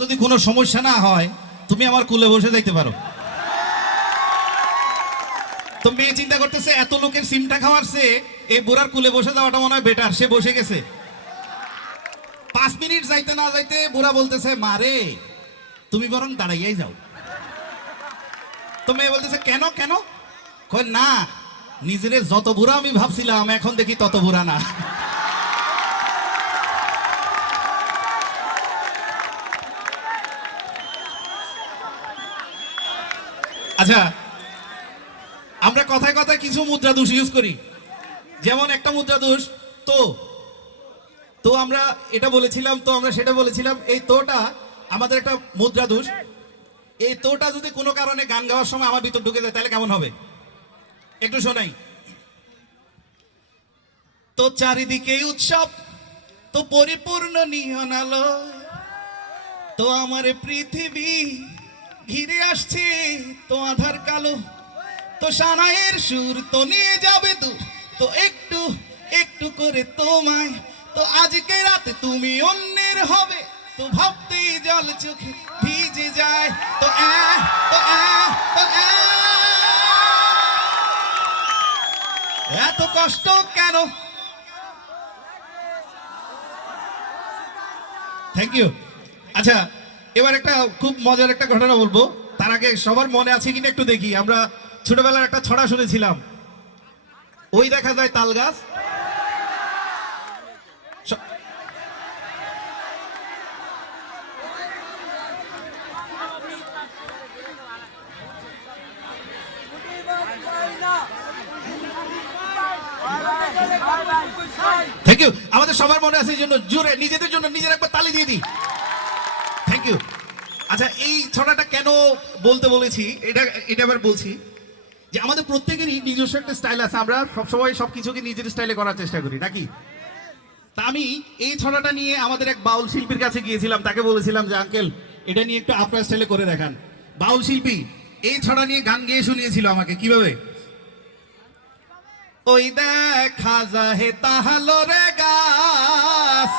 যদি কোনো সমস্যা না হয় তুমি আমার কুলে বসে যাইতে পারো। তো মেয়ে চিন্তা করতেছে এত লোকের সিমটা খাওয়ারছে এই বুড়ার কুলে বসে যাওয়াটা মনে হয় বেটার, সে বসে গেছে। 5 মিনিট যাইতে না যাইতে বুড়া বলতেছে মারে তুমি বরং দাঁড়াইয়াই যাও। তো মেয়ে বলতেছে কেন কেন? কই না, নিজের যত বুড়া আমি ভাবছিলাম এখন দেখি তত বুড়া না। আচ্ছা, আমরা কথায় কথায় কিছু মুদ্রা দোষ ইউজ করি। যেমন একটা মুদ্রা দোষ তো তো আমরা এটা বলেছিলাম, তো আমরা সেটা বলেছিলাম। এই তোটা আমাদের একটা মুদ্রা দোষ। এই তোটা যদি কোনো কারণে গান গাওয়ার সময় আমার ভিতর ঢুকে যায় তাহলে কেমন হবে একটু শোনাই। তো চারিদিকে উৎসব, তো পরিপূর্ণ নিয়ন আলো, তো আমার পৃথিবী ঘিরে আসছে তো আধার কালো, তো সানাইয়ের সুর তো নিয়ে যাবে দূর, তো একটু একটু করে তোমায়, তো আজকে রাতে তুমি অন্যের হবে, তো ভাবতেই জল চোখে ভিজে যায়, তো এত কষ্ট কেন? Thank you. আচ্ছা, এবার একটা খুব মজার একটা ঘটনা বলবো। তার আগে সবার মনে আছে কিনা একটু দেখি। আমরা ছোটবেলার একটা ছড়া শুনেছিলাম, ওই দেখা যায় তাল গাছ। Thank you. আমাদের সবার মনে আছে, এই জন্য জোরে নিজেদের জন্য নিজের একবার তালি দিয়ে দিই। Thank you. আচ্ছা, এই ছড়াটা কেন বলতে বলেছি এটা এটা আবার বলছি যে আমাদের প্রত্যেকেরই নিজস্ব একটা স্টাইল আছে। আমরা সবসময় সবকিছুকে নিজের স্টাইলে করার চেষ্টা করি নাকি? তা আমি এই ছড়াটা নিয়ে আমাদের এক বাউল শিল্পীর কাছে গিয়েছিলাম, তাকে বলেছিলাম যে আঙ্কেল এটা নিয়ে একটু আপনার স্টাইলে করে দেখান। বাউল শিল্পী এই ছড়া নিয়ে গান গেয়ে শুনিয়েছিল আমাকে। কিভাবে? ওই দেখা যাহে তাহালো রে গাছ,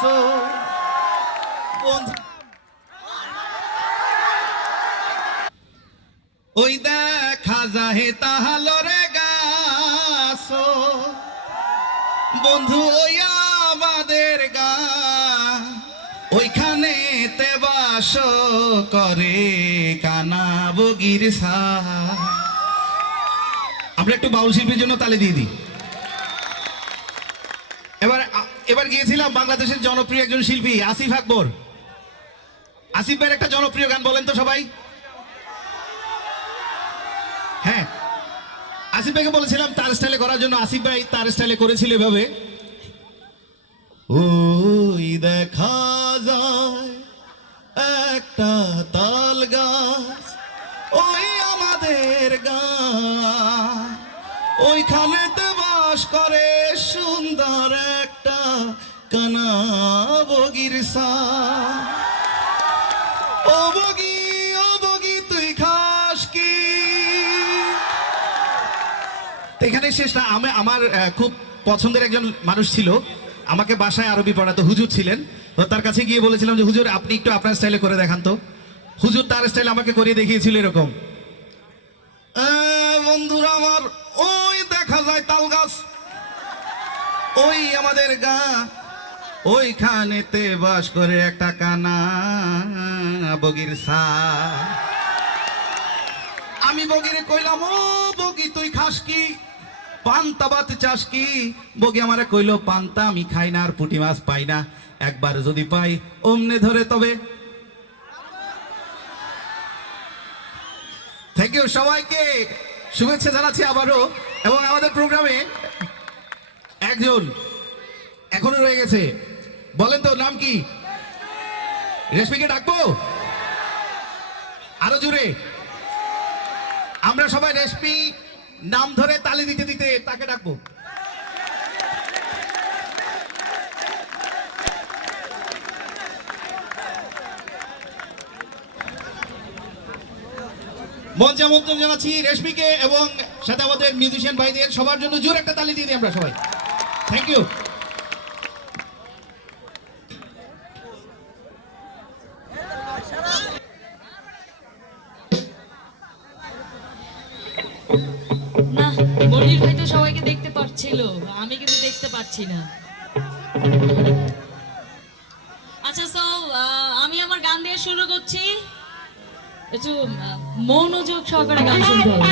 ওই দেখা যাহে তাহালো রে গাছ, বন্ধু ওই আমাদের গা, ওইখানে তে বাস করে কানা বগির সা। আমরা একটু বাউল শিল্পীর জন্য তালি দিয়ে দিই। এবার গিয়েছিলাম বাংলাদেশের জনপ্রিয় একজন শিল্পী আসিফ আকবর। আসিফ ভাইয়ের একটা জনপ্রিয় গান বলেন তো সবাই। হ্যাঁ, আসিফ ভাইকে বলেছিলাম তার স্টাইলে করার জন্য। আসিফ ভাই তার স্টাইলে করেছিল এভাবে, ওই দেখা যায় একটা তাল গাছ, ওই আমাদের গাঁ, ওইখানেতে বাস করে সুন্দর একটা কানা বগির সা। ও বগি তুই খাস কি? এখানে শেষ না। আমার খুব পছন্দের একজন মানুষ ছিল, আমাকে বাসায় আরবি পড়াতো, হুজুর ছিলেন। তো তার কাছে গিয়ে বলেছিলাম যে হুজুর আপনি একটু আপনার স্টাইলে করে দেখান তো। হুজুর তার স্টাইল আমাকে করিয়ে দেখিয়েছিল এরকম, বন্ধুরা আমার ওই দেখা যায় তাল গাছ, ওই আমাদের গা, ওইখানেতে বাস করে একটা কানা বগির সা। আমি বগিরে কইলাম ও বগি তুই খাস কি, পান্তা ভাত চাস কি? বগি আমারে কইলো পান্তা আমি খাই না আর পুঁটি মাছ পাই না, একবার যদি পাই অমনে ধরে তবে। Thank you. সবাইকে শুভেচ্ছা জানাচ্ছি আবারও। এবং আমাদের প্রোগ্রামে একজন এখনো রয়ে গেছে, বলেন তো নাম কি? রেশমিকে ডাকবো আরো জোরে। আমরা সবাই রেশমি নাম ধরে তালি দিতে দিতে তাকে ডাকবো। মঞ্চে আমন্ত্রণ জানাচ্ছি রেশমিকে এবং সাথে আমাদের মিউজিশিয়ান ভাইদের। সবার জন্য জোরে একটা তালি দিয়ে দিই আমরা সবাই। Thank you. ছিল, আমি কিন্তু দেখতে পাচ্ছি না। আচ্ছা, সো আমি আমার গান দিয়ে শুরু করছি। একটু মনোযোগ সহকারে গান শুনতে হবে।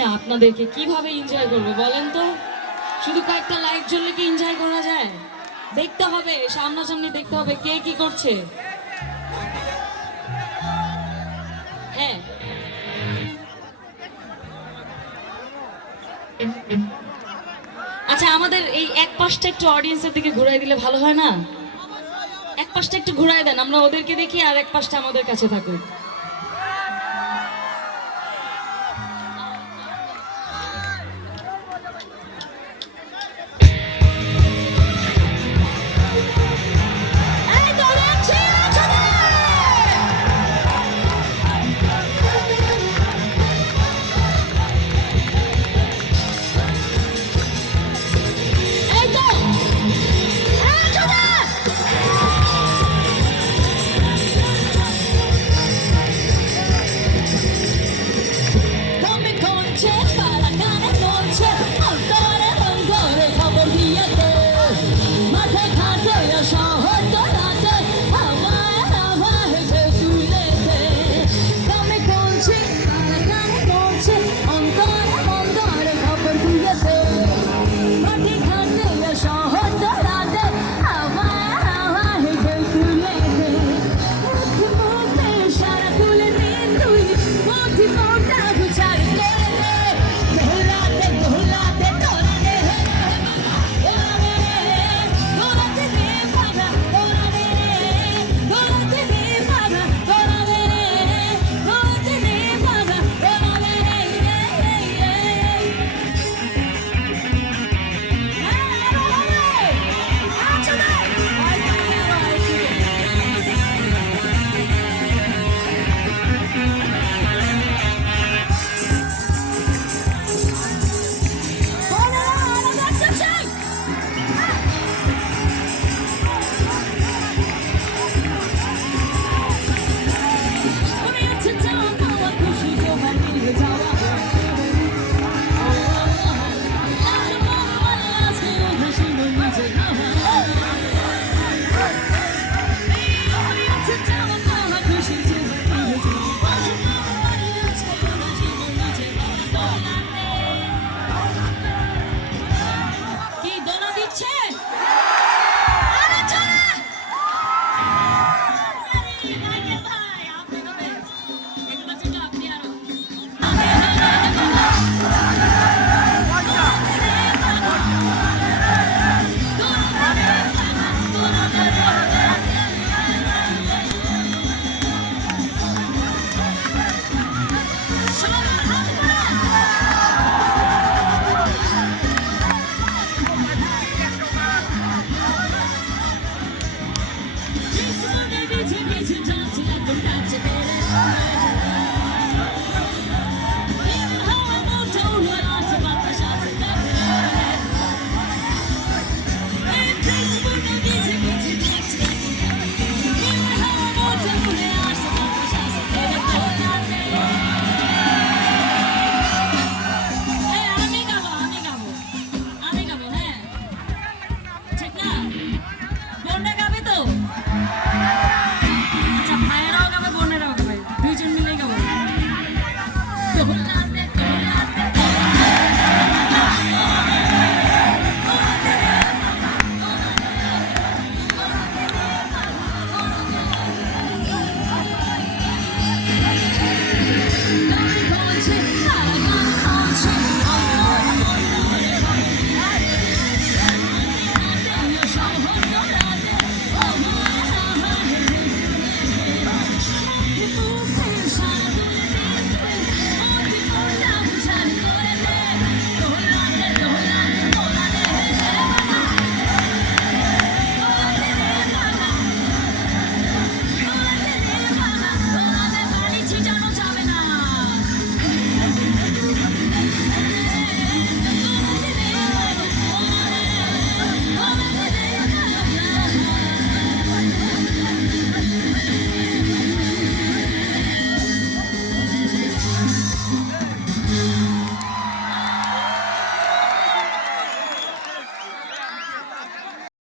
না আপনাদেরকে কিভাবে এনজয় করবো বলেন তো? শুধু কয়েকটা লাইট জ্বললে কি এনজয় করা যায়? দেখতে হবে, সামনাসামনি দেখতে হবে কে কি করছে। হ্যাঁ, আচ্ছা আমাদের এই এক পাশটা একটু অডিয়েন্সের দিকে ঘুরাই দিলে ভালো হয় না? এক পাশটা একটু ঘুরাই দেন, আমরা ওদেরকে দেখি আর এক পাশটা আমাদের কাছে থাকুক।